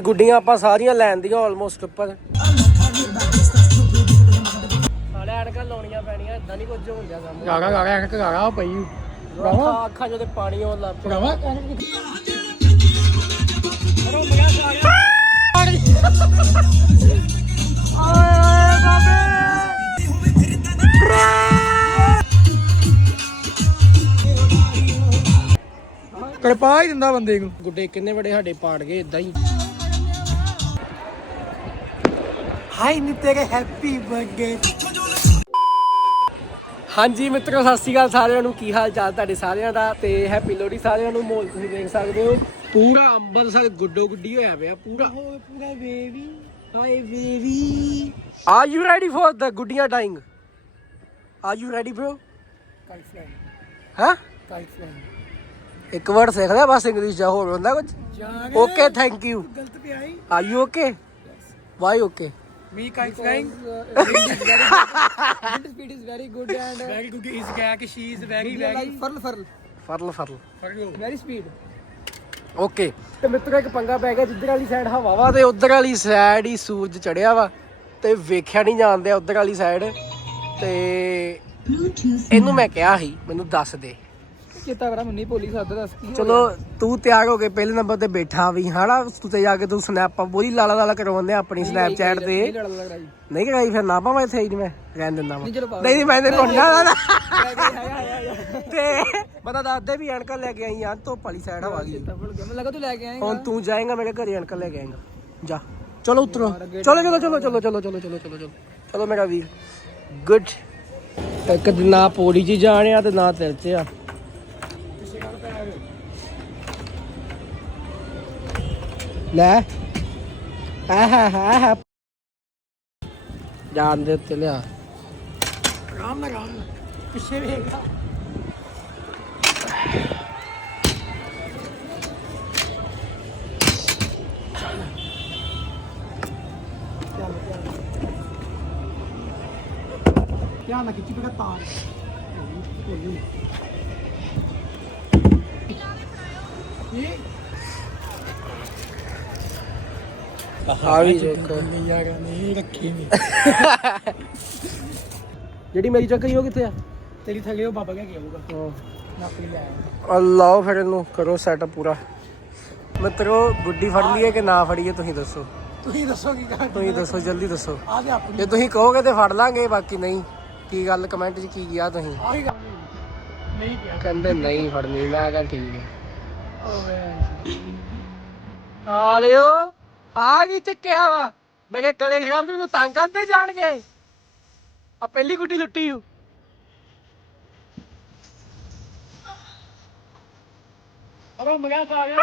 ਗੁੱਡੀਆਂ ਆਪਾਂ ਸਾਰੀਆਂ ਲੈਣ ਦੀਆਂ ਆਲਮੋਸਟ ਉੱਪਰ। ਸਾਲੇ ਐਨਕਾਂ ਲਾਉਣੀਆਂ ਪੈਣੀਆਂ ਇਦਾਂ ਨਹੀਂ ਕੁਝ ਹੋਣ ਦਿਆ ਕੰਮ ਗਾਗਾ ਗਾਗਾ ਐਨਕ ਗਾਗਾ ਪਈ। ਅੱਖਾਂ ਅੱਖਾਂ ਜਿਹਦੇ ਪਾਣੀ ਆਉਣ ਲੱਗ ਪਿਆ। ਭਰਾਵਾ ਕੜਪਾ ਹੀ ਦਿੰਦਾ ਬੰਦੇ ਨੂੰ। ਗੁੱਡੇ ਕਿੰਨੇ ਵੱਡੇ ਸਾਡੇ ਪਾੜ ਗਏ ਇਦਾਂ ਹੀ। ਹਾਈ ਨੀ ਤੇਰੇ ਹੈਪੀ ਬਰਥਡੇ ਹਾਂਜੀ ਮਿੱਤਰੋ ਸਤਿ ਸ਼੍ਰੀ ਅਕਾਲ ਸਾਰਿਆਂ ਨੂੰ। ਕੀ ਹਾਲ ਚਾਲ ਤੁਹਾਡੇ ਸਾਰਿਆਂ ਦਾ? ਤੇ ਹੈਪੀ ਲੋਹੜੀ ਸਾਰਿਆਂ ਨੂੰ। ਮੋਲ ਤੁਸੀਂ ਦੇਖ ਸਕਦੇ ਹੋ। ਪੂਰਾ ਅੰਬਰਸਰ ਗੁੱਡੋ ਗੁੱਡੀ ਹੋਇਆ ਪਿਆ ਪੂਰਾ। ਪੂਰਾ ਬੇਬੀ ਹਾਏ baby are you ready for the ਗੁੱਡੀਆਂ dying are you ready bro kite flying ਹਾਂ ਕਾਈਟ ਫਲਾਈਂਗ ਇੱਕ ਵਰਡ ਸਿੱਖ ਲਿਆ ਬਸ ਇੰਗਲਿਸ਼ ਦਾ ਹੋਰ ਹੁੰਦਾ ਕੁਝ। ਓਕੇ ਥੈਂਕ ਯੂ ਗਲਤ ਪਿਆ are you okay why okay Me kite flying. Wind speed is very good and very good. Is gag she is very very furl furl furl furl very speed. Okay ਤੇ ਮਿੱਤਰੋ ਇੱਕ ਪੰਗਾ ਪੈ ਗਿਆ ਜਿੱਧਰ ਵਾਲੀ ਸਾਈਡ ਹਵਾ ਵਾ ਤੇ ਉਧਰ ਵਾਲੀ ਸਾਈਡ ਹੀ ਸੂਰਜ ਚੜਿਆ ਵਾ ਤੇ ਵੇਖਿਆ ਨਹੀਂ ਜਾਂਦੇ ਉਧਰ ਵਾਲੀ ਸਾਈਡ ਤੇ ਇਹਨੂੰ ਮੈਂ ਕਿਹਾ ਸੀ ਮੈਨੂੰ ਦੱਸ ਦੇ ਚੇਤਾ ਕਰਾ ਮੰਨੀ ਭੋਲੀ ਸਾਦਾ ਦੱਸ ਕੀ ਚਲੋ ਤੂੰ ਤਿਆਰ ਹੋ ਕੇ ਪਹਿਲੇ ਨੰਬਰ ਤੇ ਬੈਠਾ ਵੀ ਹਨਾ? ਤੂੰ ਤੇ ਜਾ ਕੇ ਤੂੰ ਸਨੈਪਾਂ ਪੂਰੀ ਲਾਲਾ ਲਾਲਾ ਕਰਵਾਉਂਦੇ ਆ ਆਪਣੀ ਸਨੈਪਚੈਟ ਤੇ। ਨਹੀਂ ਕਰਾਈ। ਫਿਰ ਨਾ ਪਾਵਾਂ ਇੱਥੇ ਹੀ ਮੈਂ ਰਹਿਣ ਦਿੰਦਾ ਵਾ ਨਹੀਂ ਮੈਂ ਤੇ ਕੋਣਾ ਚੇਤਾ ਤੇ ਪਤਾ ਦੱਸਦੇ ਵੀ ਐਨਕਾਂ ਲੈ ਕੇ ਆਈ ਆ ਧੁੱਪ ਵਾਲੀ ਸਾਈਡ ਹਵਾ ਗਈ ਮੈਨੂੰ ਲੱਗਾ ਤੂੰ ਲੈ ਕੇ ਆਏਗਾ। ਹੁਣ ਤੂੰ ਜਾਏਗਾ ਮੇਰੇ ਘਰੇ ਐਨਕਾਂ ਲੈ ਕੇ ਆਏਗਾ। ਜਾ। ਚਲੋ ਉਤਰੋ। ਚਲੋ ਚਲੋ ਚਲੋ ਚਲੋ ਚਲੋ ਚਲੋ ਚਲੋ ਚਲੋ ਚਲੋ। ਚਲੋ ਮੇਰਾ ਵੀਰ। ਗੁੱਡ ਇੱਕ ਨਾ ਪੌੜੀ ਚ ਜਾਣਿਆ ਤੇ ਨਾ ਚ ਆ। ਲੈ। ਆਹ ਹਾ ਹਾ ਜਾਨ ਦੇ ਉੱਤੇ ਲਿਆ। ਆਰਾਮ ਨਾਲ ਪਿੱਛੇ ਵੇਖਦਾ ਧਿਆਨ ਨਾਲ ਖਿੱਚੀ ਪਗਾ ਤਾਰ ਇਹ ਆ ਵੀ ਦੇਖੋ ਨਹੀਂ ਯਾਰ ਨਹੀਂ ਰੱਖੀ ਨਹੀਂ ਜਿਹੜੀ ਮੇਰੀ ਚੱਕਰੀ ਉਹ ਕਿੱਥੇ ਆ? ਤੇਰੀ ਥੱਲੇ ਉਹ ਬਾਬਾ ਕਹਿ ਕੇ ਆਊਗਾ ਨੌਕਰੀ ਲੈ ਆਇਆ। ਅੱਲਾਹ ਫਿਰ ਇਹਨੂੰ ਕਰੋ ਸੈਟਅਪ ਪੂਰਾ। ਮਿੱਤਰੋ ਗੁੱਡੀ ਫੜ ਲਈਏ ਕਿ ਨਾ ਫੜੀਏ ਤੁਸੀਂ ਦੱਸੋ। ਤੁਸੀਂ ਦੱਸੋ ਕੀ ਕਰ ਤੁਸੀਂ ਦੱਸੋ ਜਲਦੀ ਦੱਸੋ। ਆ ਆਪਣੀ। ਜੇ ਤੁਸੀਂ ਕਹੋਗੇ ਤੇ ਫੜ ਲਾਂਗੇ ਬਾਕੀ ਨਹੀਂ। ਕੀ ਗੱਲ ਕਮੈਂਟ 'ਚ ਕੀ ਗਿਆ ਤੁਸੀਂ? ਆਹੀ ਗੱਲ ਨਹੀਂ ਕਿਹਾ। ਕਹਿੰਦੇ ਨਹੀਂ ਫੜਨੀ ਮੈਂ ਕਿਹਾ ਠੀਕ ਹੈ। ਓਏ। ਆ ਲਿਓ। ਆ ਕੀ ਚੱਕਿਆ ਵਾ? ਮੇਰੇ ਗਲੇ ਖਰਾਬ ਨੂੰ ਤੰਗ ਕਰਦੇ ਜਾਣਗੇ। ਆ ਪਹਿਲੀ ਗੁੱਡੀ ਲੁੱਟੀ ਹੂ। ਅਰੇ ਮਗਾ ਆ ਗਿਆ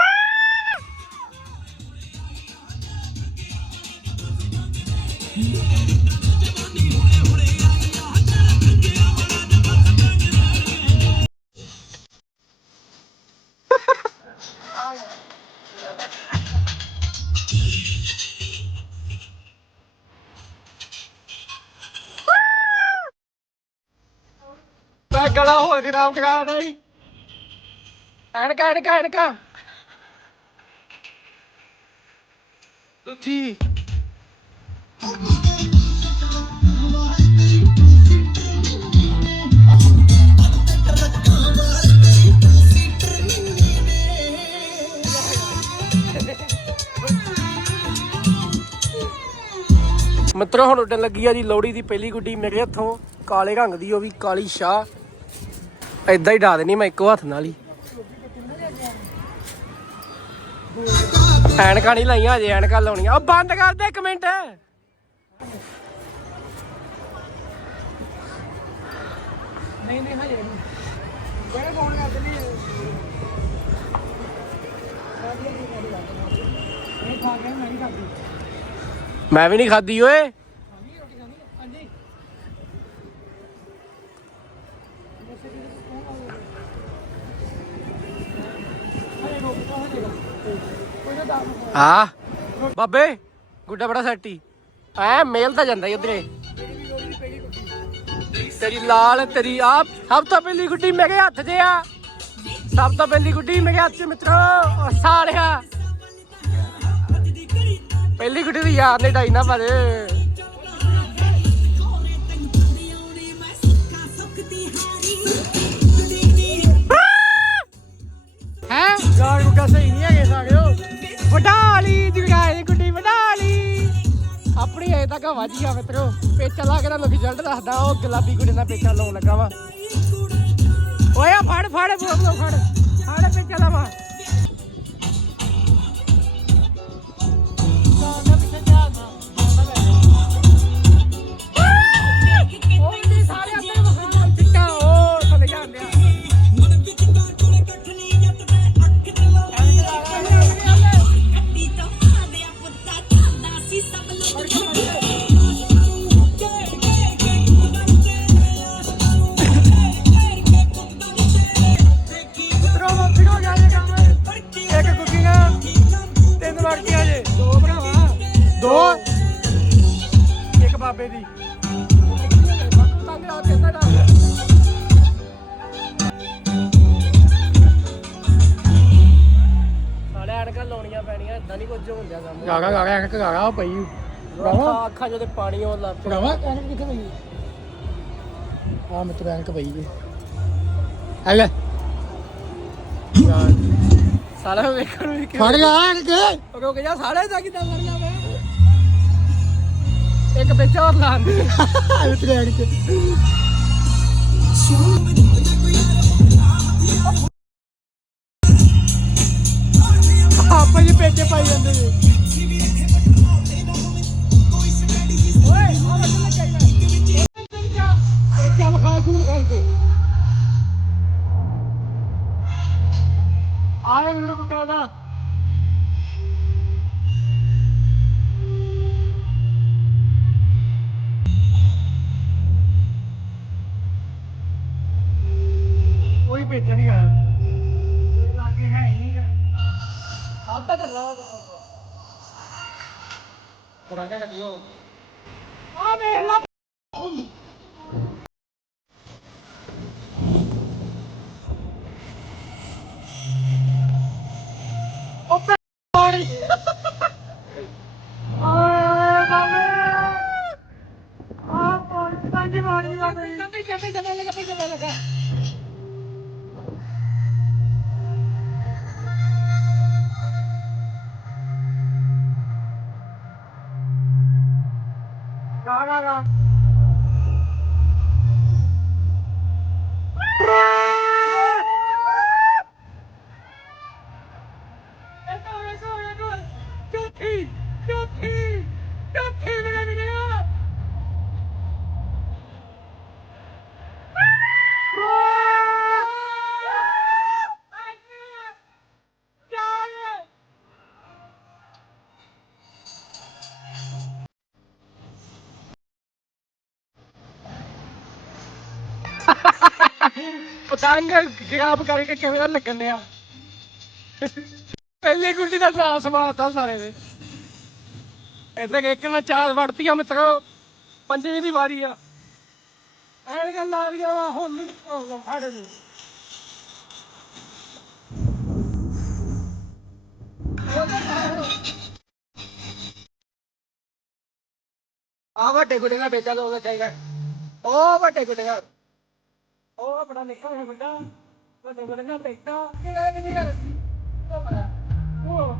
ਮੈਂ ਹੋਰ ਖਰਾਬ ਕਰਾ ਨਹੀਂ ਐਨਕਾ ਐਨਕਾ ਐਨਕਾ। ਤੁਸੀਂ ਮਿੱਤਰੋ, ਹੁਣ ਉੱਡਣ ਲੱਗੀ ਆ ਜੀ ਲੋਹੜੀ ਦੀ ਪਹਿਲੀ ਗੁੱਡੀ ਮੇਰੇ ਹੱਥੋਂ। ਕਾਲੇ ਰੰਗ ਦੀ ਉਹ ਵੀ ਕਾਲੀ ਸ਼ਾਹ। ਏਦਾਂ ਹੀ ਡਾ ਦੇਣੀ ਮੈਂ ਇੱਕੋ ਹੱਥ ਨਾਲ ਹੀ। ਐਨਕਾਂ ਨਹੀਂ ਲਾਈਆਂ ਅਜੇ ਐਨਕਾਂ ਲਾਉਣੀਆਂ। ਉਹ ਬੰਦ ਕਰ ਦੇ ਇੱਕ ਮਿੰਟ। ਨਹੀਂ ਨਹੀਂ ਹਜੇ ਨਹੀਂ। ਬੜੇ ਫੋਨ ਨਹੀਂ ਮੈਂ ਵੀ ਨਹੀਂ ਖਾਦੀ ਓਏ। ਹਾਂ ਬਾਬੇ ਗੁੱਡਾ ਬੜਾ ਸੈਟੀ ਐ ਮੇਲ ਤਾਂ ਜਾਂਦਾ ਹੀ ਉਧਰੇ। ਤੇਰੀ ਲਾਲ ਤੇਰੀ ਆ ਸਭ ਤੋਂ ਪਹਿਲੀ ਗੁੱਡੀ ਮੇਰੇ ਹੱਥ 'ਚ ਆ। ਸਭ ਤੋਂ ਪਹਿਲੀ ਗੁੱਡੀ ਮੇਰੇ ਹੱਥ 'ਚ ਮਿੱਤਰੋ ਸਾਲਿਆ। ਪਹਿਲੀ ਗੁੱਡੀ ਦੀ ਯਾਦ ਨੇ ਢਾਈ ਨਾ ਪਾਦੇ ਹੈ। ਯਾਰ ਗੁੱਡਾ ਸਹੀ ਨਹੀਂ ਹੈਗੇ ਸਾਰਿਓ ਵਡਾਲੀ ਜਗਾਏ ਗੁੱਡੀ ਵਡਾਲੀ। ਆਪਣੀ ਅਜੇ ਤੱਕ ਵਾਜੀ ਆ ਮਿੱਤਰੋ, ਪੇਚਾ ਲਾ ਕੇ ਤੁਹਾਨੂੰ ਰਿਜ਼ਲਟ ਦੱਸਦਾ, ਉਹ ਗੁਲਾਬੀ ਗੁੱਡੀ ਦਾ ਪੇਚਾ ਲਾਉਣ ਲੱਗਾ ਵਾ। ਓਏ ਆ ਫੜ ਫੜ ਬੋਲ ਫੜ ਫੜ, ਪੇਚਾ ਲਾਵਾ। ਬਾਬੇ ਦੀ। ਸਾਲੇ ਅੜਕਾਂ ਲਾਉਣੀਆਂ ਪੈਣੀਆਂ ਇਦਾਂ ਨਹੀਂ ਕੁਝ ਹੁੰਦਾ ਕੰਮ। ਗਾਗਾ ਗਾਗਾ ਇੱਕ ਗਾਗਾ ਪਈ ਅੱਖਾਂ ਅੱਖਾਂ ਜਦੋਂ ਪਾਣੀ ਆਉਣ ਲੱਗ ਪਿਆ। ਭਰਾਵਾ ਐਨਕ ਕਿੱਥੇ ਪਈ? ਆ ਮਿੱਤਰ ਐਨਕ ਪਈ ਜੇ ਆ ਲੈ। ਸਾਲਾ ਵੇਖਣ ਨੂੰ ਵੀ ਕਿ- ਫੜ ਲਾ ਐਨਕ। ਰੁਕ ਜਾ ਸਾਲੇ ਦਾ ਕਿੱਦਾਂ ਫੜ ਜਾ ਮੈਂ ਇੱਕ ਵਿੱਚ ਹੋਰ ਲਾਉਂਦੀ ਮਿੱਤਰ ਐਨਕ ਆਪਾਂ ਪਾਣੀ ਸਾਡੀ ਮਾਰੀ ਲੱਗ ਗਈ ਕੰਪੀ ਪਤੰਗ ਖਰਾਬ ਕਰਕੇ ਕਿਵੇਂ ਦਾ ਲੱਗਣ ਡਿਆ। ਪਹਿਲੀ ਗੁੱਡੀ ਦਾ ਸਾਸ ਮਾਰਤਾ ਸਾਰੇ ਦੇ। ਇੱਥੇ ਇੱਕ ਨੇ ਚਾਰ ਵੜਤੀਆਂ ਮਿੱਤਰੋ, ਪੰਜਵੀਂ ਦੀ ਵਾਰੀ ਆ। ਐਨ ਗੱਲ ਲਾ ਗਿਆ ਵਾ ਹੁਣ ਫੜ ਦੇ ਆ ਵੱਡੇ ਗੁੱਡੇ ਦਾ ਬੇਚਾ ਦੋ ਚਾਹੀਦਾ। ਉਹ ਵੱਡੇ ਗੁੱਡੇ ਦਾ। ਉਹ ਆਪਣਾ ਨਿੱਕਾ ਜਿਹਾ ਮੁੰਡਾ ਵੱਡੇ ਗੁੱਡੇ ਦਾ ਬੇਟਾ ਕਿਹੜਾ ਨਹੀਂ ਕਰ ਉਹ। ਬੜਾ ਉਹ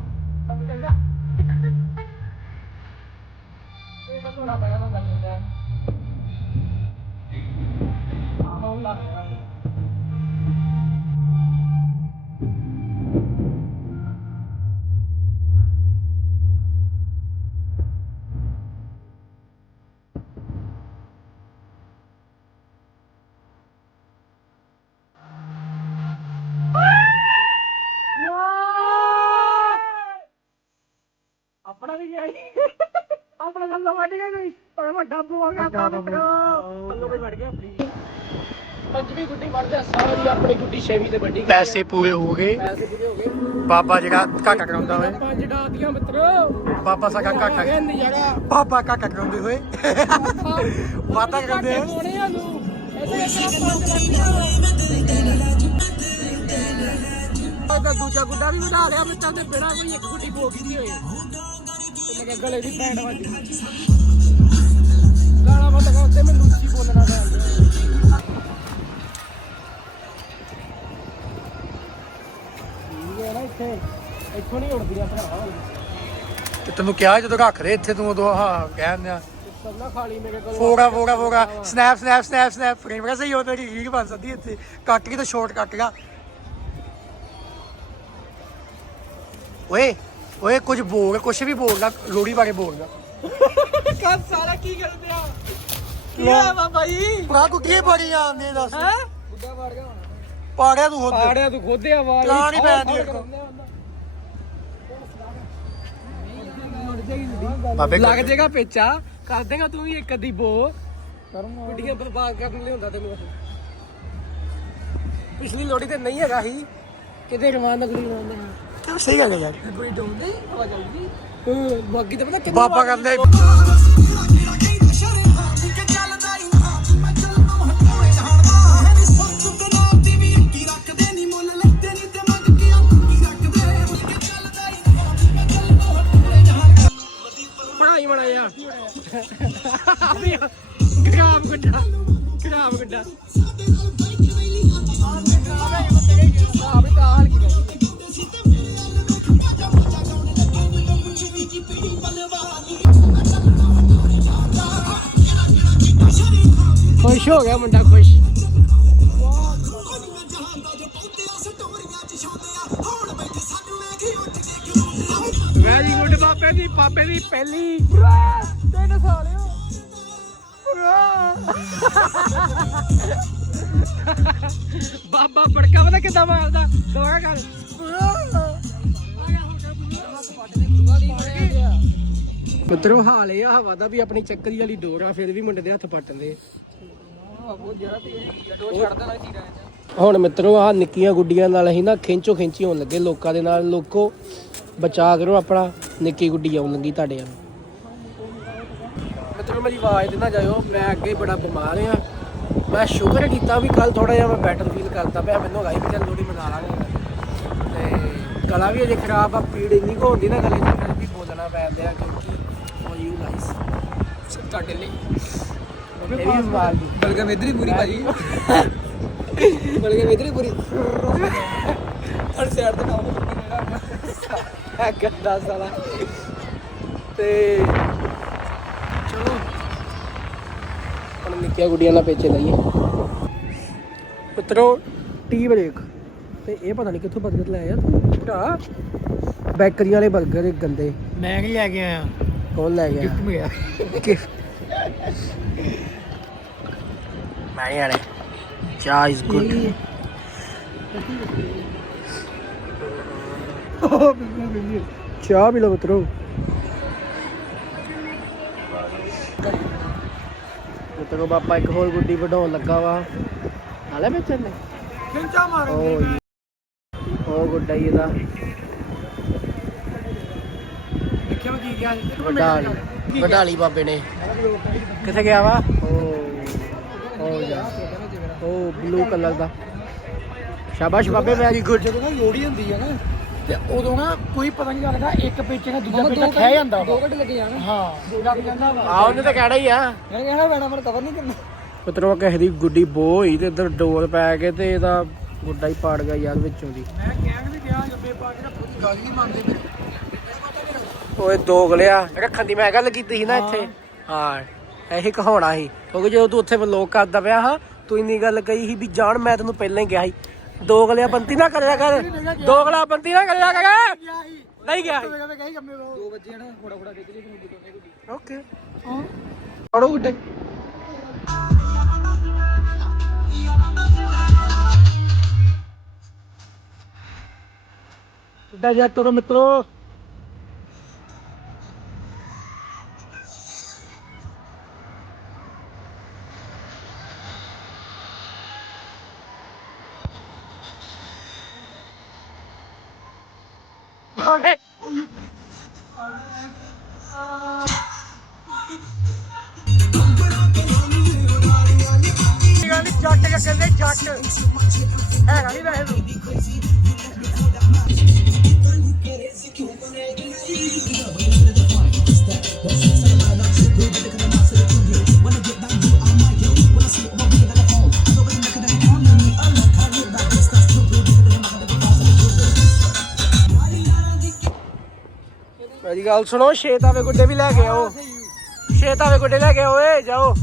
ਅਬ ਚੰਗਾ। ਇਹ ਤਾਂ ਥੋੜਾ ਬੜਾ ਨਾ ਕਰ ਲੈਂਦਾ ਆਹ ਉਹ ਲੱਗ ਛੇਵੀਂ ਤੇ ਵੱਢੀ ਪੈਸੇ ਪੂਰੇ ਹੋ ਗਏ। ਪੈਸੇ ਪੂਰੇ ਹੋ ਗਏ। ਬਾਬਾ ਜਿਹੜਾ ਘਾਟਾ ਕਰਾਉਂਦਾ ਹੋਏ। ਪੰਜ ਡਾਤੀਆਂ ਮਿੱਤਰੋ। ਬਾਬਾ ਸਾਡਾ ਘਾਟਾ ਬਾਬਾ ਘਾਟਾ ਕਰਾਉਂਦੇ ਹੋਏ। ਕਰਦੇ ਲੱਗੀਆਂ ਉਹਦਾ ਦੂਜਾ ਗੁੱਡਾ ਵੀ ਵਧਾ ਲਿਆ ਮਿੱਤਾਂ ਤੇ ਬਿਨਾ ਕੋਈ ਇੱਕ ਗੁੱਡੀ ਬੋਗੀ ਦੀ ਹੋਏ। ਤੇ ਗਿਆ ਗਲੇ ਦੀ ਬੈਂਡ ਵੱਜ ਗਈ। ਗਾਣਾ ਬੰਦ ਕਰ ਤੇ ਮੈਨੂੰ ਉੱਚੀ ਬੋਲਣਾ ਪੈਂਦਾ ਇੱਥੇ ਇੱਥੋਂ ਨਹੀਂ ਉੜਦੀਆਂ ਭਰਾਵਾ। ਤੇ ਤੈਨੂੰ ਕਿਹਾ ਜਦੋਂ ਰੱਖ ਦੇ ਇੱਥੇ ਤੂੰ ਉਦੋਂ ਹਾਂ ਕਹਿੰਦੇ ਆ ਸਭ ਨਾ ਖਾਲੀ ਮੇਰੇ ਕੋਲ। ਫੋਗਾ ਫੋਗਾ ਫੋਗਾ। Snap snap snap snap. Frame ਸਹੀ ਹੋ ਤੇਰੀ ਰੀਲ ਬਣ ਸਕਦੀ ਇੱਥੇ। ਕੱਟ ਕੇ ਤਾਂ ਸ਼ਾਰਟ ਕੱਟ ਗਾ। ਓਏ ਓਏ ਕੁਝ ਬੋਲ ਕੁਝ ਵੀ ਬੋਲਦਾ ਲੋੜੀ ਬਾਰੇ ਬੋਲਦਾ ਕੱਲ ਸਾਰਾ ਕੀ ਕਰਦੇ ਆ? ਕੀ ਆ ਬਾਬਾ ਜੀ? ਭਰਾ ਕੋ ਕੀ ਬੜੀ ਆਉਂਦੇ ਦੱਸ। ਹੈ? ਬੁੱਢਾ ਪਾੜ ਗਿਆ ਪਾੜਿਆ ਤੂੰ ਖੁਦ। ਪਾੜਿਆ ਤੂੰ ਖੋਦਿਆ ਵਾਲ। ਚਲਾਣ ਹੀ ਪੈਣ ਦੀ ਇੱਕ। ਬਾਬੇ ਲੱਗ ਜਾਏਗਾ ਪੇਚਾ। ਕਰ ਦੇਗਾ ਤੂੰ ਵੀ ਇੱਕ ਅੱਧੀ ਬੋ। ਗੁੱਡੀਆਂ ਬਰਬਾਦ ਕਰਨ ਲਈ ਹੁੰਦਾ ਤੈਨੂੰ। ਪਿਛਲੀ ਲੋੜੀ ਤੇ ਨਹੀਂ ਹੈਗਾ ਸੀ। ਕਿਤੇ ਰਵਾਨ ਨਗਰੀ ਲਾਉਂਦੇ ਹਾਂ ਸਹੀ ਗੱਲ ਹੈ ਯਾਰ। ਕੋਈ ਡੋਂਦੇ ਹਵਾ ਚੱਲਦੀ ਹਾਂ ਬਾਕੀ ਤਾਂ ਪਤਾ ਕਿੰਨੀ ਬਾਬਾ ਵਾਰ- ਕਹਿੰਦੇ ਪੜਾਈ ਯਾਰ। ਖਰਾਬ ਗੱਡਾ ਖਰਾਬ ਗੱਡਾ। ਖੁਸ਼ ਹੋ ਗਿਆ ਮੁੰਡਾ ਖੁਸ਼। ਵੈਰੀ ਗੁੱਡ ਬਾਬੇ ਦੀ ਬਾਬੇ ਦੀ ਪਹਿਲੀ। ਤਿੰਨ ਸਾਲਿਓ ਬਾਬਾ ਬੜਕਾ ਪਤਾ ਕਿੱਦਾਂ ਮਾਰਦਾ? ਦੋਗਾ ਕਰ। ਮਿੱਤਰੋ ਹਾਲ ਇਹ ਆ ਹਵਾ ਦਾ ਵੀ ਆਪਣੀ ਚੱਕਰੀ ਵਾਲੀ ਡੋਰ ਆ ਫਿਰ ਵੀ ਮੁੰਡੇ ਦੇ ਹੱਥ ਪੱਟਦੇ। ਹੁਣ ਮਿੱਤਰੋ ਆ ਨਿੱਕੀਆਂ ਗੁੱਡੀਆਂ ਨਾਲ ਅਸੀਂ ਨਾ ਖਿੰਚੋ ਖਿੰਚੀ ਹੋਣ ਲੱਗੇ ਲੋਕਾਂ ਦੇ ਨਾਲ। ਲੋਕੋ ਬਚਾ ਕਰੋ ਆਪਣਾ। ਨਿੱਕੀ ਗੁੱਡੀ ਆਉਣ ਲੱਗੀ ਤੁਹਾਡੇ ਆ ਮਿੱਤਰੋ ਮੇਰੀ ਆਵਾਜ਼ ਤੇ ਨਾ ਜਾਇਓ। ਮੈਂ ਅੱਗੇ ਬੜਾ ਬਿਮਾਰ ਆ। ਮੈਂ ਸ਼ੁਕਰ ਕੀਤਾ ਵੀ ਕੱਲ ਥੋੜਾ ਜਿਹਾ ਮੈਂ ਬੈਟਰ ਫੀਲ ਕਰਦਾ ਪਿਆ। ਮੈਨੂੰ ਸੀ ਵੀ ਚੱਲ ਲੋੜੀ ਮਨਾ ਲਾਂਗੇ। ਤੇ ਗਲਾ ਵੀ ਅਜੇ ਖਰਾਬ ਆ। ਪੀੜ ਇੰਨੀ ਕੁ ਹੁੰਦੀ ਨਾ ਗਲੇ 'ਚ ਫਿਰ ਵੀ ਬੋਲਣਾ ਪੈਂਦਾ ਕਿਉਂਕਿ ਫॉर ਯੂ ਗਾਇਸ ਤੁਹਾਡੇ ਲਈ। ਬਲਗਮ ਇਧਰ ਹੀ ਪੂਰੀ ਭਾਜੀ। ਬਲਗੇ ਇਧਰ ਪੂਰੀ। ਹਰ ਸਾਈਡ ਤੇ ਕੰਮ ਆ ਗੰਦਾ ਸਾਲਾ। ਤੇ ਚਲੋ। ਹੁਣ ਨਿੱਕੀਆਂ ਗੁੱਡੀਆਂ ਨਾਲ ਪੇਚੇ ਲਈਏ। ਪੁੱਤਰੋ ਟੀ ਬ੍ਰੇਕ ਤੇ ਇਹ ਪਤਾ ਨਹੀਂ ਕਿੱਥੋਂ ਬਰਗਰ ਲੈ ਆਇਆ ਤੂੰ? ਭਰਾ ਬੈਕਰੀ ਵਾਲੇ ਬਰਗਰ ਗੰਦੇ। ਮੈਂ ਕੀ ਲੈ ਕੇ ਆਇਆ। ਕੌਣ ਲੈ ਗਿਆ? ਗਿਫਟ ਮਿਲਿਆ। ਯਾਰੇ ਚਾਹ ਇਜ਼ ਗੁੱਡ ਚਾਹ ਵੀ ਲਓ ਪੁੱਤਰੋ ਪੁੱਤਰੋ ਬਾਪਾ ਇੱਕ ਹੋਰ ਗੁੱਡੀ ਵਢਾਉਣ ਲੱਗਾ ਵਾ। ਹਾਲੇ ਵੇਚਣ ਨੇ ਖਿੰਚਾ ਮਾਰ। ਓ ਉਹ ਗੁੱਡਾ ਹੀ ਇਹਦਾ ਦੇਖਿਆ ਮੈਂ ਕੀ ਗਿਆ ਵਡਾਲੀ। ਵਡਾਲੀ ਬਾਬੇ ਨੇ। ਕਿੱਥੇ ਗਿਆ ਵਾ? ਓ। ਓ ਜਾ ਓ ਬਲੂ ਕਲਰ ਦਾ। ਸ਼ਾਬਾਸ਼ ਬਾਬੇ ਵੈਰੀ ਗੁੱਡ ਜਦੋਂ ਨਾ ਲੋੜੀ ਹੁੰਦੀ ਹੈ ਨਾ ਤੇ ਉਦੋਂ ਨਾ ਕੋਈ ਪਤਾ ਨਹੀਂ ਲੱਗਦਾ ਇੱਕ ਪੇਚੇ ਨਾਲ ਦੂਜਾ ਪੇਚਾ ਖਹਿ ਜਾਂਦਾ ਵਾ। ਘੰਟੇ ਲੱਗੇ ਜਾਣ। ਹਾਂ ਲੱਗ ਜਾਂਦਾ ਵਾ। ਆ ਉਹਨੇ ਤਾਂ ਕਹਿਣਾ ਹੀ ਆ। ਮੈਂ ਕਹਿਣਾ ਮੈਡਮ ਮੈਨੂੰ ਕਵਰ ਨਹੀਂ ਕਰਨਾ। ਪੁੱਤਰੋ ਕਿਸੇ ਦੀ ਗੁੱਡੀ ਬੋ ਹੋਈ ਤੇ ਇੱਧਰ ਡੋਰ ਪੈ ਕੇ ਤੇ ਇਹਦਾ ਗੁੱਡਾ ਹੀ ਪਾੜ ਗਿਆ ਯਾਰ ਵਿੱਚੋਂ ਦੀ। ਮੈਂ ਕਹਿਣ ਵੀ ਗਿਆ ਜੱਬੇ ਪਾ ਕੇ ਨਾ ਪੂਰੀ ਗੱਲ ਨਹੀਂ ਮੰਨਦੇ ਮੇਰੇ ਓਏ ਦੋਗਲਿਆ। ਰੱਖਣ ਦੀ ਮੈਂ ਗੱਲ ਕੀਤੀ ਸੀ ਨਾ ਇੱਥੇ। ਹਾਂ। ਇਹੀ ਕਹਾਉਣਾ ਸੀ। ਕਿਉਂਕਿ ਜਦੋਂ ਤੂੰ ਉੱਥੇ ਵਲੋਗ ਕਰਦਾ ਪਿਆ ਹਾਂ ਤੂੰ ਇੰਨੀ ਗੱਲ ਕਹੀ ਸੀ ਵੀ ਜਾਣ ਮੈਂ ਤੈਨੂੰ ਪਹਿਲਾਂ ਹੀ ਕਿਹਾ ਸੀ। ਦੋਗਲਿਆ ਬੰਤੀ ਨਾ ਕਰਿਆ ਕਰ। ਦੋਗਲਾ ਬੰਤੀ ਨਾ ਕਰਿਆ ਕਰ। ਨਹੀਂ ਗਿਆ ਸੀ। ਦੋ ਬੱਚੇ ਨਾ ਥੋੜਾ ਥੋੜਾ ਦੇਖ ਲਈ ਕਿ ਮੁੰਡੇ ਦੋਨੇ ਕੁੜੀ ਓਕੇ। ਪੜੋ ਗੁੱਡੇ। ਸਿੱਧਾ ਜਾ ਤੋਰੋ ਮਿੱਤਰੋ। ਗੱਲ ਸੁਣੋ ਛੇ ਤਾਵੇ ਗੁੱਡੇ ਵੀ ਲੈ ਕੇ ਆਓ। ਛੇ ਤਾਵੇ ਗੁੱਡੇ ਲੈ ਕੇ ਆਓ ਏ ਜਾਓ।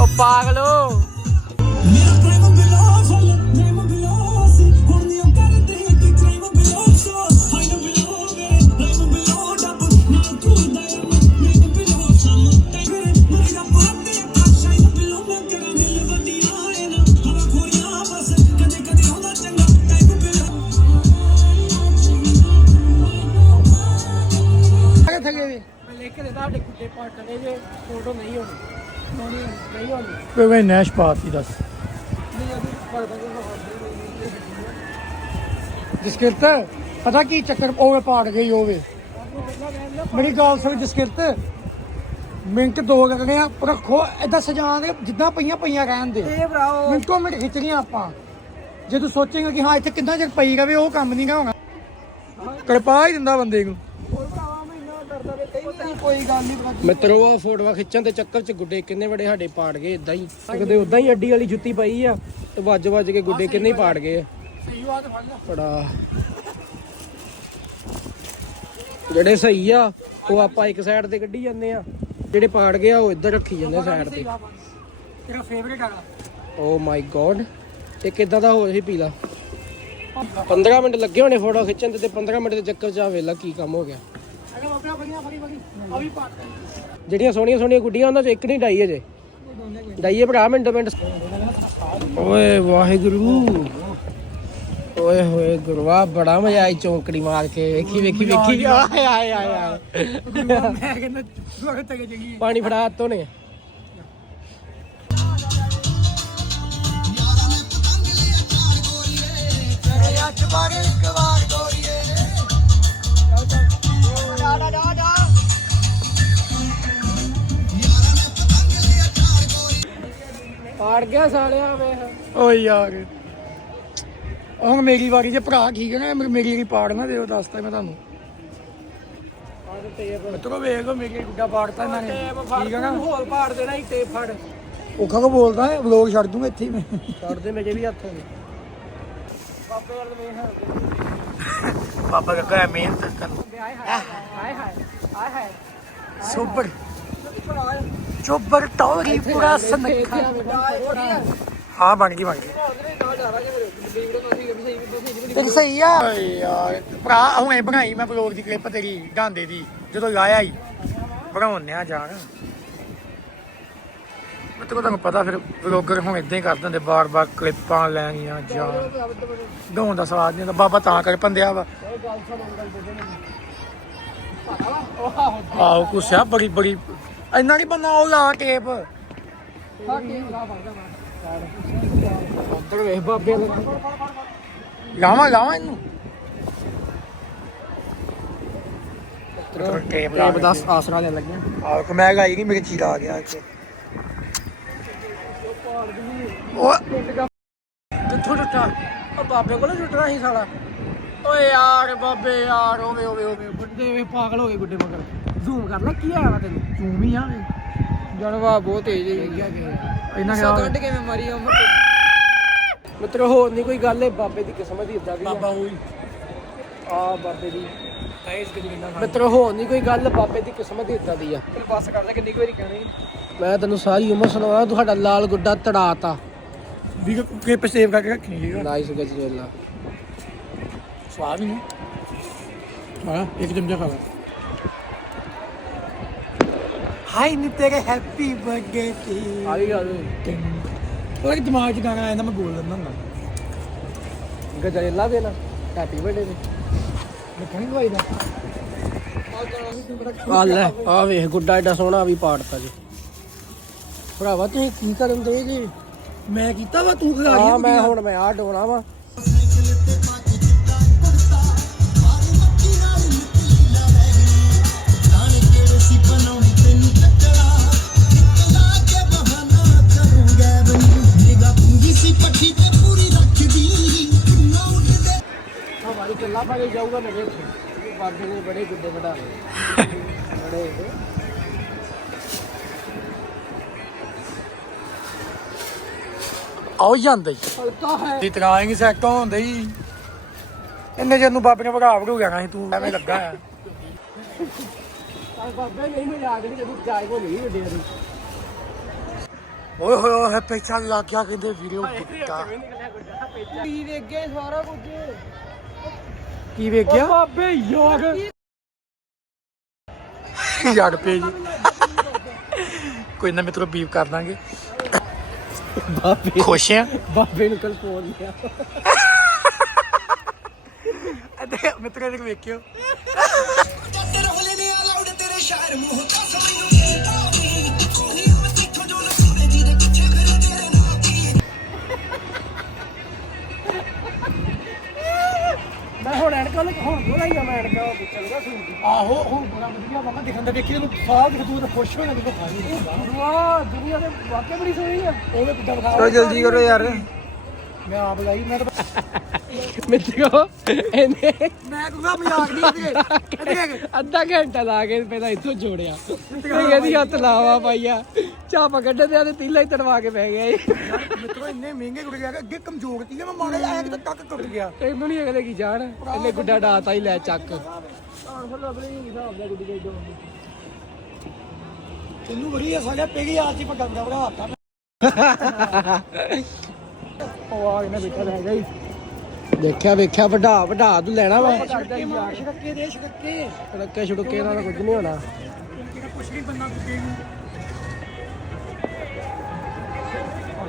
ਉਹ ਪਾਗਲੋ। ਕੋਈ ਵੇ ਨੈਸ਼ ਪਾਤੀ ਦੱਸ। ਜਸਕਿਰਤ ਪਤਾ ਕੀ ਚੱਕਰ ਉਹਵੇ ਪਾੜ ਗਈ ਹੋਵੇ ਮੇਰੀ ਗੱਲ ਸੁਣ ਜਸਕਿਰਤ ਮਿੰਟ ਦੋ ਲੱਗਣੇ ਆ ਰੱਖੋ ਏਦਾਂ ਸਜਾ ਦੇ ਜਿੱਦਾਂ ਪਈਆਂ ਪਈਆਂ ਰਹਿਣ ਦੇ। ਇਹ ਭਰਾਓ। ਮਿੰਟੋ ਮਿੰਟ ਖਿੱਚਣੀਆਂ ਆਪਾਂ। ਜੇ ਤੂੰ ਸੋਚੇਂਗਾ ਕਿ ਹਾਂ ਇੱਥੇ ਕਿੰਨਾ ਚਿਰ ਪਈ ਰਵੇ ਉਹ ਕੰਮ ਨਹੀਂ ਹੋਣਾ। ਕੜਪਾ ਹੀ ਦਿੰਦਾ ਬੰਦੇ ਨੂੰ। ਕੋਈ ਗੱਲ ਨਹੀਂ ਮਿੱਤਰੋ ਉਹ ਫੋਟੋਆਂ ਖਿੱਚਣ ਦੇ ਚੱਕਰ 'ਚ ਗੁੱਡੇ ਕਿੰਨੇ ਵੜੇ ਸਾਡੇ ਪਾੜ ਗਏ ਇਦਾਂ ਹੀ। ਕਦੇ ਉਦਾਂ ਹੀ ਅੱਡੀ ਵਾਲੀ ਜੁੱਤੀ ਪਾਈ ਆ ਤੇ ਵੱਜ ਵੱਜ ਕੇ ਗੁੱਡੇ ਕਿੰਨੇ ਹੀ ਪਾੜ ਗਏ ਆ। ਬੜਾ। ਜਿਹੜੇ ਸਹੀ ਆ ਉਹ ਆਪਾਂ ਇੱਕ ਸਾਈਡ ਤੇ ਕੱਢੀ ਜਾਂਦੇ ਆ। ਜਿਹੜੇ ਪਾੜ ਗਏ ਆ ਉਹ ਇੱਧਰ ਰੱਖੀ ਜਾਂਦੇ ਸਾਈਡ ਤੇ। ਤੇਰਾ ਫੇਵਰੇਟ ਆ ਓ ਮਾਈ ਗੋਡ ਇਹ ਕਿੱਦਾਂ ਦਾ ਹੋ ਸੀ ਪੀਲਾ? 15 ਮਿੰਟ ਲੱਗੇ ਹੋਣੇ ਫੋਟੋ ਖਿੱਚਣ ਤੇ 15 ਮਿੰਟ ਦੇ ਚੱਕਰ 'ਚ ਆ ਵੇਲਾ ਕੀ ਕੰਮ ਹੋ ਗਿਆ। ਜਿਹੜੀਆਂ ਸੋਹਣੀਆਂ ਸੋਹਣੀਆਂ ਗੁੱਡੀਆਂ ਉਹਨਾਂ 'ਚ ਇੱਕ ਨਹੀਂ ਡਾਈ ਅਜੇ ਡਾਈਏ ਭਰਾ ਮਿੰਟੋ ਮਿੰਟ। ਓਏ ਵਾਹਿਗੁਰੂ। ਓਏ ਹੋਏ ਗੁਰਵਾ ਬੜਾ ਮਜ਼ਾ ਆਈ ਚੌਂਕੜੀ ਮਾਰ ਕੇ। ਵੇਖੀ ਵੇਖੀ ਵੇਖੀ। ਆਏ ਆਏ ਆਏ। ਮੈਂ ਕਹਿੰਦਾ ਦੁਆਰੇ ਤੱਕ ਜਗੀ ਪਾਣੀ ਫੜਾ ਹੱਥੋਂ ਨੇ। ਗਿਆ ਸਾਲਿਆ ਵੇਖ। ਓ ਯਾਰ। ਹੁਣ ਮੇਰੀ ਵਾਰੀ ਜੇ ਭਰਾ ਠੀਕ ਹੈ ਨਾ ਮੇਰੀ ਮੇਰੀ ਵਾਰੀ ਪਾੜ ਨਾ ਦਿਓ ਦੱਸਤਾ ਮੈਂ ਤੁਹਾਨੂੰ। ਮਿੱਤਰੋ ਵੇਖ ਮੇਰੀ ਗੁੱਡਾ ਪਾੜਤਾ ਇਹਨਾਂ ਨੇ। ਠੀਕ ਹੈ ਨਾ? ਹੋਲ ਪਾੜ ਦੇਣਾ ਹੀ ਟੇਪ ਫੜ। ਉਹ ਕਾ ਬੋਲਦਾ ਹੈ ਵਲੋਗ ਛੱਡ ਦੂੰਗਾ ਇੱਥੇ ਹੀ ਮੈਂ। ਛੱਡ ਦੇ ਮੇਰੇ ਵੀ ਹੱਥੋਂ ਬਾਬੇ ਵਾਲ ਵੇਖ। ਪਾਪਾ ਕਾ ਕਹੇ ਮਿਹਨਤ ਕਰ ਹਾਏ ਹਾਏ ਹਾਏ ਹਾਏ। ਹਾਏ ਸੁਪਰ ਚੋਬਰ ਟੌਰੀ ਪੂਰਾ ਸਨਖਾ। ਹਾਂ ਬਣ ਗਈ ਬਣ ਗਈ। ਤੇ ਸਹੀ ਆ। ਯਾਰ ਭਰਾ ਹੁਣੇ ਬਣਾਈ ਮੈਂ ਬਲੌਗ ਦੀ ਕਲਿੱਪ ਤੇਰੀ ਢਾਂਦੇ ਦੀ ਜਦੋਂ ਲਾਇਆ ਹੀ ਬਣਾਉਣੇ ਆ ਜਾਣ। ਮੈਂ ਤੇ ਤੁਹਾਨੂੰ ਪਤਾ ਫਿਰ ਵਲੌਗਰ ਹੁਣ ਇਦਾਂ ਹੀ ਕਰ ਦਿੰਦੇ ਬਾਰ-ਬਾਰ ਕਲਿੱਪਾਂ ਲੈਣੀਆਂ ਜਾਣ ਗਾਉਣ ਦਾ ਸਵਾਦ ਨਹੀਂ ਹੁੰਦਾ ਬਾਬਾ ਤਾਂ ਕਰ ਪੰਦਿਆ ਵਾ। ਆਓ ਕੁਛਾ ਬੜੀ ਬੜੀ। ਇੰਨਾ ਨਹੀਂ ਬੰਨਾ ਉਹ ਲਾ ਟੇਪ ਉੱਧਰ ਵੇਖ ਬਾਬੇ ਲਾਵਾਂ ਲਾਵਾਂ ਇਹਨੂੰ। ਟੇਪ ਲਾ ਟੇਪ ਦਾ ਆਸਰਾ ਲੈਣ ਲੱਗਿਆ। ਆਹ ਕਿ ਮੈਂ ਲਾਈ ਨਹੀਂ ਮੇਰੇ ਚੀਰਾ ਆ ਗਿਆ ਇੱਥੇ ਉਹ ਕਿੱਥੋਂ ਟੁੱਟਾ? ਉਹ ਬਾਬੇ ਕੋਲ ਟੁੱਟਣਾ ਸੀ ਸਾਲਾ। ਓਏ ਯਾਰ ਬਾਬੇ ਯਾਰ ਓਵੇ ਓਵੇ ਓਵੇ। ਵੱਡੇ ਵੇ ਪਾਗਲ ਹੋ ਗਏ ਗੁੱਡੇ ਮਗਰ। ਜ਼ੂਮ ਕਰ ਲੈ ਕੀ ਆਇਆ ਵਾ ਤੈਨੂੰ? ਤੂੰ ਵੀ ਆ। ਜਨਵਾ ਬਹੁਤ ਤੇਜ਼ ਹੈ ਇਹਨਾਂ ਨੇ ਕੱਢ ਕੇ ਮੈਂ ਮਰੀ ਉਮਰ ਮਿੱਤਰੋ ਹੋਰ ਨਹੀਂ ਕੋਈ ਗੱਲ ਹੈ ਬਾਬੇ ਦੀ ਕਿਸਮਤ ਹੀ ਇਦਾਂ ਦੀ ਬਾਬਾ ਹੋਈ ਆ ਬਾਬੇ ਦੀ। ਗਾਇਸ ਕਿੰਨੀ ਕਿੰਨਾ ਮਿੱਤਰੋ ਹੋਰ ਨਹੀਂ ਕੋਈ ਗੱਲ ਬਾਬੇ ਦੀ ਕਿਸਮਤ ਹੀ ਇਦਾਂ ਦੀ ਆ। ਬਸ ਕਰਦਾ ਕਿੰਨੀ ਕੁ ਵਾਰੀ ਕਹਿਣੀ? ਮੈਂ ਤੈਨੂੰ ਸਾਰੀ ਉਮਰ ਸੁਣਾਉਣਾ ਤੁਹਾਡਾ ਲਾਲ ਗੁੱਡਾ ਤੜਾਤਾ। ਵੀ ਕਲਿੱਪ ਸੇਵ ਕਰਕੇ ਰੱਖਣੀ ਹੈ ਨਾਈਸ ਗਜਰੇਲਾ। ਸਵਾਦ ਨਹੀਂ। ਹਾਂ ਇੱਕ ਚਮਚਾ ਖਾ ਲੈ। ਹਾਈ ਨੀ ਤੇਰੇ ਹੈਪੀ ਬਰਥਡੇ ਟੀ ਆ ਵੀ ਗੱਲ ਉਹਦੇ ਦਿਮਾਗ 'ਚ ਗਾਣਾ ਆਇਆ ਮੈਂ ਬੋਲ ਦਿੰਦਾ ਹੁੰਦਾ। ਗਜਰੇਲਾ ਦੇਣਾ ਹੈਪੀ ਬਰਥਡੇ ਦੇ ਲਿਖਣ ਨਹੀਂ ਹੋਈਦਾ ਆ ਲੈ ਆ ਵੇਖ ਗੁੱਡਾ ਏਡਾ ਸੋਹਣਾ ਵੀ ਪਾੜਤਾ ਜੀ। ਭਰਾਵਾ ਤੁਸੀਂ ਕੀ ਕਰਨ ਦੇ ਜੀ? ਮੈਂ ਕੀਤਾ ਵਾ ਤੂੰ ਖਿਲਾ ਆ ਮੈਂ ਹੁਣ ਮੈਂ ਆ ਡੋਣਾ ਵਾ। ਜਾਊਗਾ ਉੱਥੇ ਬਾਬੇ ਨੇ ਬੜੇ ਗੁੱਡੇ ਵੜਾ ਬੜੇ ਆਉ ਜਾਂਦਾ ਹੀ ਹਲਕਾ ਹੈ। ਦੀ ਤਰ੍ਹਾਂ ਹੀ ਸੈੱਟ ਹੁੰਦੇ ਹੀ ਇੰਨੇ ਜਨ ਨੂੰ ਬਾਬੇ ਨੇ ਭਗਾ ਭੜੂ ਗਿਆ ਸੀ ਤੂੰ ਐਵੇਂ ਲੱਗਾ ਆ। ਬਾਬੇ ਨਹੀਂ ਮਜ਼ਾਕ ਨਹੀਂ ਜਦੋਂ ਜਾਇ ਕੋ ਨਹੀਂ ਵੱਡੇ ਨੂੰ ਓਏ ਹੋਏ ਹੋਏ ਪੈਸਾ ਲੱਗ ਗਿਆ ਕਹਿੰਦੇ ਵੀਡੀਓ ਬੁੱਟਾ ਕੀ ਵੇਗੇ ਸਾਰਾ ਕੁਝ। ਕੀ ਵੇਖ ਗਿਆ ਬਾਬੇ ਯਾਗ ਯਾਰ ਪੇ ਜੀ। ਕੋਈ ਨਾ ਮਿੱਤਰੋ ਬੀਪ ਕਰ ਦਾਂਗੇ। ਬਾਬੇ ਖੁਸ਼ ਆ? ਬਾਬੇ ਨੂੰ ਕੱਲ ਫੋਨ ਲਿਆ। ਤੇ ਮਿੱਤਰੋ ਇਹ ਵੇਖਿਓ। ਤੇਰੇ ਹੋਲੇ ਨਹੀਂ ਅਲਾਉਡ ਤੇਰੇ ਸ਼ਾਇਰ ਮੂੰਹ ਹੁਣ ਆਹੋ ਹੁਣ ਬੜਾ ਵਧੀਆ ਮਾਮਾ ਦਿਖਣ ਦਾ ਵੇਖੀ ਤੈਨੂੰ ਸਾਹ ਦਿਖ ਤੂੰ ਤਾਂ ਖੁਸ਼ ਹੋ ਜਾਂਦਾ ਖਾ ਲਈ। ਵਾਹ ਦੁਨੀਆ ਦੇ ਵਾਕਿਆ ਬੜੀ ਸੋਹਣੀ ਆ। ਬਖਾ ਚਲੋ ਜਲਦੀ ਕਰੋ ਯਾਰ। ਮੈਂ ਆਪ ਲਾਈ ਮੈਂ ਤਾਂ ਮਿੱਤਰੋ ਇਹਨੇ ਮੈਂ ਕਹੂੰਗਾ ਮਜ਼ਾਕ ਨਹੀਂ ਇਹਦੇ ਅੱਧਾ ਘੰਟਾ ਲਾ ਕੇ ਪਹਿਲਾਂ ਇੱਥੋਂ ਜੋੜਿਆ। ਤੇ ਇਹਦੀ ਹੱਥ ਲਾਵਾ ਪਾਈਆ। ਚਾਪਾ ਕੱਢੇ ਤੇ ਆਦੇ ਤੀਲਾ ਹੀ ਤੜਵਾ ਕੇ ਪੈ ਗਿਆ ਇਹ। ਮਿੱਤਰੋ ਇੰਨੇ ਮਹਿੰਗੇ ਗੁੜ ਗਿਆ ਅੱਗੇ ਕਮਜ਼ੋਰ ਸੀ ਮੈਂ ਮਾੜਾ ਜਿਹਾ ਕਿਤੇ ਟੱਕ ਟੁੱਟ ਗਿਆ। ਇਹਨੂੰ ਨਹੀਂ ਅਗਲੇ ਕੀ ਜਾਣ ਇਹਨੇ ਗੁੱਡਾ ਡਾਤਾ ਹੀ ਲੈ ਚੱਕ। ਤੈਨੂੰ ਵਧੀਆ ਸਾਲਿਆ ਪੈਗੀ ਆਤੀ ਪਰ ਗੰਦਾ ਭਰਾਤਾ ਉਹ ਆ ਇਹਨੇ ਬੈਠਾ ਰਹਿ ਗਈ ਦੇਖਿਆ, ਵੇਖਿਆ ਵਡਾ ਵੱਡਾ ਤੂੰ ਲੈਣਾ ਵਾ। ਛੜਕੇ ਮਾਰ ਛੜਕੇ ਦੇ ਛੜਕੇ ਛੜਕੇ ਛੜਕੇ ਨਾਲ ਕੁਝ ਨਹੀਂ ਹੋਣਾ। ਤੇਰਾ ਨਹੀਂ ਬੰਨਾ ਕੁੱਤੇ ਨੂੰ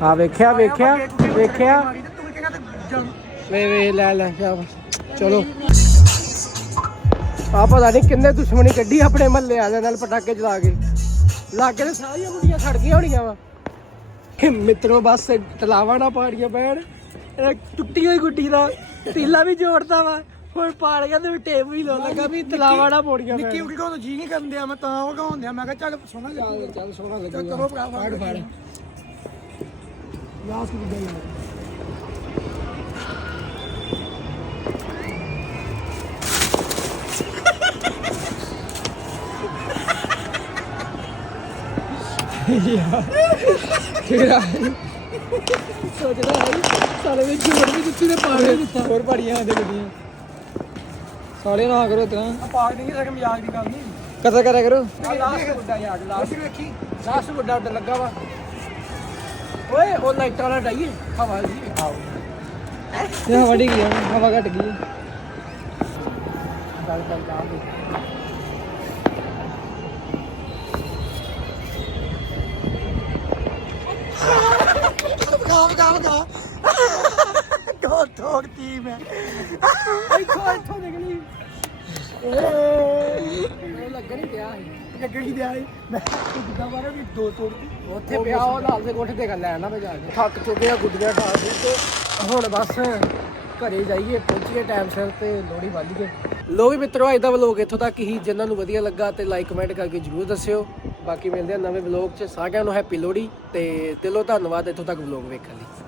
ਹਾਂ ਵੇਖਿਆ ਵੇਖਿਆ ਵੇਖਿਆ। ਵੇ ਵੇ, ਲੈ ਲੈ ਚਲੋ। ਆ ਪਤਾ ਨਹੀਂ ਕਿੰਨੇ ਦੁਸ਼ਮਣੀ ਕੱਢੀ ਆਪਣੇ ਮਹੱਲੇ ਵਾਲਿਆਂ ਨਾਲ ਪਟਾਕੇ ਚਲਾ ਕੇ। ਲਾਗੇ ਤੇ ਸਾਰੀਆਂ ਮੁੰਡੀਆਂ ਖੜ ਗਈਆਂ ਹੋਣੀਆਂ ਵਾ। ਮਿੱਤਰੋ ਬਸ ਤਲਾਵਾ ਨਾ ਪਾੜੀਆਂ ਪੈਣ ਇਹ ਟੁੱਟੀ ਹੋਈ ਗੁੱਡੀ ਦਾ ਤੀਲਾ ਵੀ ਜੋੜਦਾ ਵਾ। ਹੁਣ ਪਾੜੀਆਂ ਦੇ ਵੀ ਟੇਪ ਵੀ ਲਾਉਣ ਲੱਗਾ ਵੀ ਤਲਾਵਾ ਨਾ ਪੋੜੀਆਂ ਨਿੱਕੀ ਪੈਣ ਉਡੀ ਕੋਲ ਜੀ ਨਹੀਂ ਕਰਨ ਦਿਆ ਮੈਂ ਤਾਂ ਉਹ ਦਿਆ ਮੈਂ ਕਿਹਾ ਚੱਲ ਸੋਹਣਾ ਜਾ ਚੱਲ ਸੋਹਣਾ ਲੱਗੂਗਾ ਕਰੋ ਭਰਾ ਫੜ ਫੜ ਲਾਸਟ ਵੀ ਤੇਰਾ ਸੋਚਦਾ ਹੈ ਸਾਲੇ ਦੇ ਜੋੜ ਵੀ ਦਿੱਤੀ ਤੇ ਪਾੜੇ ਦਿੱਤਾ ਹੋਰ ਬੜੀਆਂ ਆਂਦੇ ਗੱਡੀਆਂ ਸਾਲੇ ਨਾ ਕਰੋ ਤਾਂ ਆ ਨਹੀਂ ਸਕੇ ਮਜ਼ਾਕ ਦੀ ਗੱਲ ਨਹੀਂ ਕਦਰ ਕਰਿਆ ਕਰੋ ਲਾਸਟ ਵੱਡਾ ਯਾਰ ਲਾਸਟ ਵੇਖੀ ਲਾਸਟ ਵੱਡਾ ਉੱਡ ਲੱਗਾ ਵਾ ਓਏ ਉਹ ਲਾਈਟਾਂ ਵਾਲਾ ਡਾਈਏ ਹਵਾ ਜੀ ਆਓ ਇਹ ਹਵਾ ਡੀ ਗਈ ਹਵਾ ਘਟ ਗਈ ਗੱਲ ਗੱਲ ਗੱਲ ਵਗਾ ਵਗਾ ਵਗਾ ਦੋ। ਦੋ ਟੀਮ ਹੈ। ਇੱਥੋਂ ਇੱਥੋਂ ਨਿਕਲੀ। ਉਹ ਲੱਗਣ ਹੀ ਪਿਆ ਸੀ। ਲੱਗਣੀ ਦਿਆ ਮੈਂ ਕਿੱਦਾਂ ਮਾਰਿਆ ਵੀ ਦੋ ਤੋੜਦੀ ਉੱਥੇ ਪਿਆ ਉਹ ਲਾਲ ਦੇ ਕੋਠੇ ਤੇ ਗੱਲ ਲੈਣਾ ਮੈਂ ਜਾ ਕੇ। ਥੱਕ ਚੁੱਕੇ ਆ ਗੁੱਡੀਆਂ ਠਾ ਦੀ ਤੇ ਹੁਣ ਬਸ ਘਰੇ ਜਾਈਏ, ਪਹੁੰਚੀਏ ਟਾਈਮ ਸਿਰ ਤੇ ਲੋੜੀ ਵੱਧ ਗਏ ਲੋ ਵੀ ਮਿੱਤਰੋ, ਅੱਜ ਦਾ ਵਲੋਗ ਇੱਥੋਂ ਤੱਕ ਹੀ। ਜਿਨ੍ਹਾਂ ਨੂੰ ਵਧੀਆ ਲੱਗਾ ਤੇ ਲਾਈਕ ਕਮੈਂਟ ਕਰਕੇ ਜਰੂਰ ਦੱਸਿਓ। ਬਾਕੀ ਮਿਲਦੇ ਆ ਨਵੇਂ ਵਲੋਗ 'ਚ। ਸਾਰਿਆਂ ਨੂੰ ਹੈਪੀ ਲੋੜੀ ਤੇ ਦਿਲੋਂ ਧੰਨਵਾਦ ਇੱਥੋਂ ਤੱਕ ਵਲੋਗ ਵੇਖਣ ਲਈ।